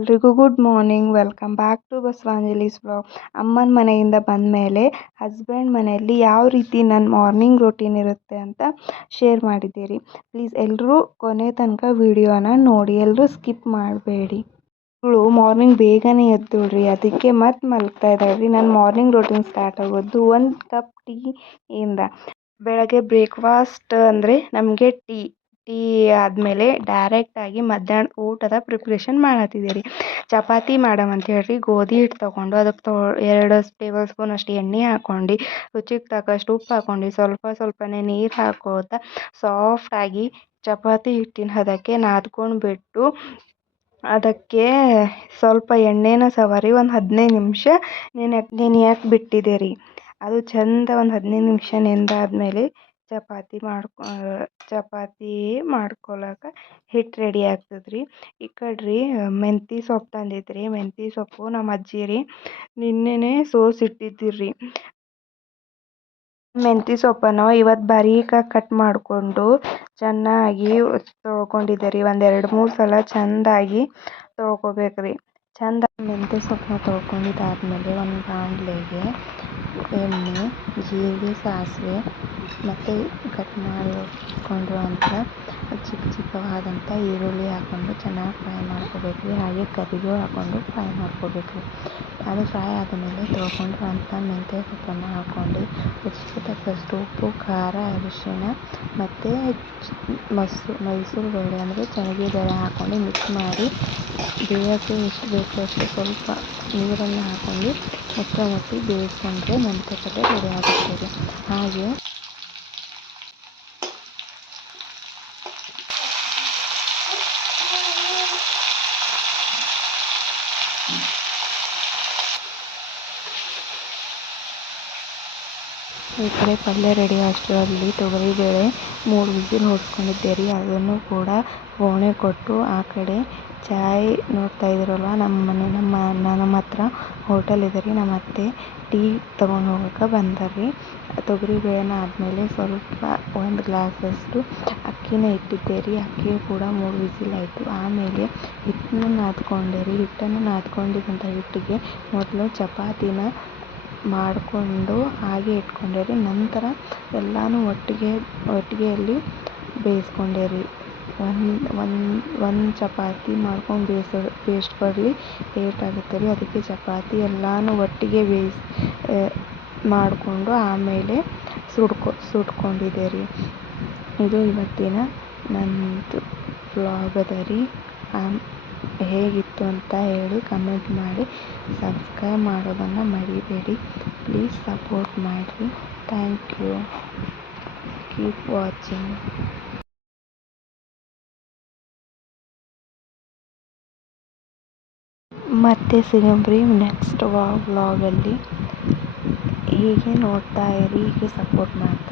ಎಲ್ರಿಗೂ good morning. Welcome back to Basavanjali's vlog. ಅಮ್ಮನ ಮನೆಯಿಂದ ಬಂದಮೇಲೆ ಹಸ್ಬೆಂಡ್ ಮನೆಯಲ್ಲಿ ಯಾವ ರೀತಿ ನನ್ನ ಮಾರ್ನಿಂಗ್ ರೂಟೀನ್ ಇರುತ್ತೆ ಅಂತ ಶೇರ್ ಮಾಡಿದ್ದೀರಿ. ಪ್ಲೀಸ್ ಎಲ್ಲರೂ ಕೊನೆ ತನಕ ವಿಡಿಯೋನ ನೋಡಿ, ಎಲ್ಲರೂ ಸ್ಕಿಪ್ ಮಾಡಬೇಡಿ. ಇವಳು ಮಾರ್ನಿಂಗ್ ಬೇಗನೆ ಎದ್ದೋಳ್ರಿ, ಅದಕ್ಕೆ ಮತ್ತೆ ಮಲಗ್ತಾ ಇದ್ದಾಳ್ರಿ. ನನ್ನ ಮಾರ್ನಿಂಗ್ ರೂಟೀನ್ ಸ್ಟಾರ್ಟ್ ಆಗೋದು 1 ಕಪ್ ಟೀ ಇಂದ. ಬೆಳಗ್ಗೆ ಬ್ರೇಕ್ಫಾಸ್ಟ್ ಅಂದರೆ ನಮಗೆ ಟೀ ಆದಮೇಲೆ ಡೈರೆಕ್ಟಾಗಿ ಮಧ್ಯಾಹ್ನ ಊಟದ ಪ್ರಿಪ್ರೇಷನ್ ಮಾಡತ್ತಿದ್ದೀರಿ. ಚಪಾತಿ ಮಾಡಮಂತ ಹೇಳ್ರಿ, ಗೋಧಿ ಹಿಟ್ಟು ತೊಗೊಂಡು ಅದಕ್ಕೆ 2 ಟೇಬಲ್ ಸ್ಪೂನ್ ಅಷ್ಟು ಎಣ್ಣೆ ಹಾಕ್ಕೊಂಡು, ರುಚಿಗೆ ತಕ್ಕಷ್ಟು ಉಪ್ಪು ಹಾಕ್ಕೊಂಡು, ಸ್ವಲ್ಪನೇ ನೀರು ಹಾಕೋತಾ ಸಾಫ್ಟಾಗಿ ಚಪಾತಿ ಹಿಟ್ಟಿನ ಹದಕ್ಕೆ ನಾದ್ಕೊಂಡ್ಬಿಟ್ಟು ಅದಕ್ಕೆ ಸ್ವಲ್ಪ ಎಣ್ಣೆನ ಸವರಿ ಒಂದು 15 ನಿಮಿಷ ನೆನೆಯಕ್ಕೆ ಬಿಟ್ಟಿದ್ದೆ ರೀ. ಅದು ಚಂದ ಒಂದು 15 ನಿಮಿಷ ನೆಂದಾದ್ಮೇಲೆ ಚಪಾತಿ ಮಾಡ್ಕೊಳಕ್ಕೆ ಹಿಟ್ಟು ರೆಡಿ ಆಗ್ತದ್ರಿ. ಈ ಕಡೆ ರೀ ಮೆಂತ್ಯ ಸೊಪ್ಪು ತಂದಿದ್ರಿ. ಮೆಂತ್ಯ ಸೊಪ್ಪು ನಮ್ಮ ಅಜ್ಜಿ ರೀ ನಿನ್ನೆನೇ ಸೋಸಿಟ್ಟಿದ್ದಿರಿ. ಮೆಂತ್ಯ ಸೊಪ್ಪನ್ನು ಇವತ್ತು ಬಾರೀಕಾಗಿ ಕಟ್ ಮಾಡಿಕೊಂಡು ಚೆನ್ನಾಗಿ ತೊಳ್ಕೊಂಡಿದ್ದೆ. ಒಂದು 2-3 ಸಲ ಚೆಂದಾಗಿ ತೊಳ್ಕೊಬೇಕ್ರಿ. ಚೆಂದ ಮೆಂತ್ಯ ಸೊಪ್ಪನ್ನ ತೊಳ್ಕೊಂಡಿದ್ದಾದ್ಮೇಲೆ ಒಂದು ಬಾಣಲೆಗೆ ಎಣ್ಣೆ, ಜೀರಿಗೆ, ಸಾಸಿವೆ ಮತ್ತು ಕಟ್ ಮಾಡಿಕೊಂಡಿರುವಂಥ ಚಿಕ್ಕವಾದಂಥ ಈರುಳ್ಳಿ ಹಾಕ್ಕೊಂಡು ಚೆನ್ನಾಗಿ ಫ್ರೈ ಮಾಡ್ಕೋಬೇಕ್ರಿ. ಹಾಗೆ ಕರಿಬೇವು ಹಾಕ್ಕೊಂಡು ಫ್ರೈ ಮಾಡ್ಕೋಬೇಕ್ರಿ. ಅದು ಫ್ರೈ ಆದಮೇಲೆ ತೊಳ್ಕೊಂಡಿರುವಂಥ ಮೆಂತ್ಯ ಸೊಪ್ಪನ್ನು ಹಾಕ್ಕೊಂಡು ರುಚಿಗೆ ತಕ್ಕಷ್ಟು ಉಪ್ಪು, ಖಾರ, ಅರಿಶಿಣ ಮತ್ತು ಮೈಸೂರು ಬೇಳೆ ಅಂದರೆ ಶನಗಿ ಬೇಳೆ ಹಾಕ್ಕೊಂಡು ಮಿಕ್ಸ್ ಮಾಡಿ ಬೇಯೋಕ್ಕೆ ಎಷ್ಟು ಬೇಕು ಅಷ್ಟು ಸ್ವಲ್ಪ ನೀರನ್ನು ಹಾಕ್ಕೊಂಡು ಮುಚ್ಚಿ ಬೇಯಿಸ್ಕೊಂಡ್ರೆ ಮೆಂತ್ಯ ಪಲ್ಯ ರೆಡಿ ಆಗುತ್ತದೆ. ಹಾಗೆ ಈ ಕಡೆ ಪಲ್ಯ ರೆಡಿ ಅಷ್ಟರಲ್ಲಿ ತೊಗರಿಬೇಳೆ 3 ವಿಸಿಲ್ ಹೊಡ್ಸ್ಕೊಂಡಿದ್ದೆ ರೀ. ಅದನ್ನು ಕೂಡ ಫೋಣೆ ಕೊಟ್ಟು ಆ ಕಡೆ ಚಾಯ್ ನೋಡ್ತಾ ಇದ್ದೀರಲ್ವ, ನಮ್ಮ ಹತ್ರ ಹೋಟೆಲ್ ಇದೆ ರೀ. ನಮ್ಮ ಅತ್ತೆ ಟೀ ತೊಗೊಂಡು ಹೋಗೋಕೆ ಬಂದಾರ್ರಿ. ತೊಗರಿಬೇಳೆನ ಆದಮೇಲೆ ಸ್ವಲ್ಪ 1 ಗ್ಲಾಸಷ್ಟು ಅಕ್ಕಿನ ಇಟ್ಟಿದ್ದೆ ರೀ. ಅಕ್ಕಿ ಕೂಡ 3 ವಿಸಿಲ್ ಆಯಿತು. ಆಮೇಲೆ ಹಿಟ್ಟನ್ನು ನಾದ್ಕೊಂಡೆ ರೀ. ಹಿಟ್ಟನ್ನು ನಾದ್ಕೊಂಡಿದ್ದಂಥ ಹಿಟ್ಟಿಗೆ ಮೊದಲು ಚಪಾತಿನ ಮಾಡಿಕೊಂಡು ಹಾಗೆ ಇಟ್ಕೊಂಡೆ ರೀ. ನಂತರ ಎಲ್ಲನೂ ಒಟ್ಟಿಗೆಯಲ್ಲಿ ಬೇಯಿಸ್ಕೊಂಡೆ ರೀ. ಒಂದು ಚಪಾತಿ ಮಾಡ್ಕೊಂಡು ಪೇಸ್ಟ್ ಬರಲಿ ಲೇಟ್ ಆಗುತ್ತೆ ರೀ. ಅದಕ್ಕೆ ಚಪಾತಿ ಎಲ್ಲನೂ ಒಟ್ಟಿಗೆ ಮಾಡಿಕೊಂಡು ಆಮೇಲೆ ಸುಟ್ಕೊಂಡಿದ್ದೆ ರೀ. ಇದು ಇವತ್ತಿನ ನನ್ನದು ವ್ಲಾಗ್ ಅದ ರೀ. ಹೇಗಿತ್ತು ಅಂತ ಹೇಳಿ ಕಮೆಂಟ್ ಮಾಡಿ, ಸಬ್ಸ್ಕ್ರೈಬ್ ಮಾಡೋದನ್ನು ಮರಿಬೇಡಿ. ಪ್ಲೀಸ್ ಸಪೋರ್ಟ್ ಮಾಡಿರಿ. Thank you. Keep watching. ಮತ್ತೆ ಸಿಗಂಬ್ರಿ ನೆಕ್ಸ್ಟ್ ವ್ಲಾಗಲ್ಲಿ. ಹೀಗೆ ನೋಡ್ತಾ ಇರಿ, ಹೀಗೆ ಸಪೋರ್ಟ್ ಮಾಡ್ತಾ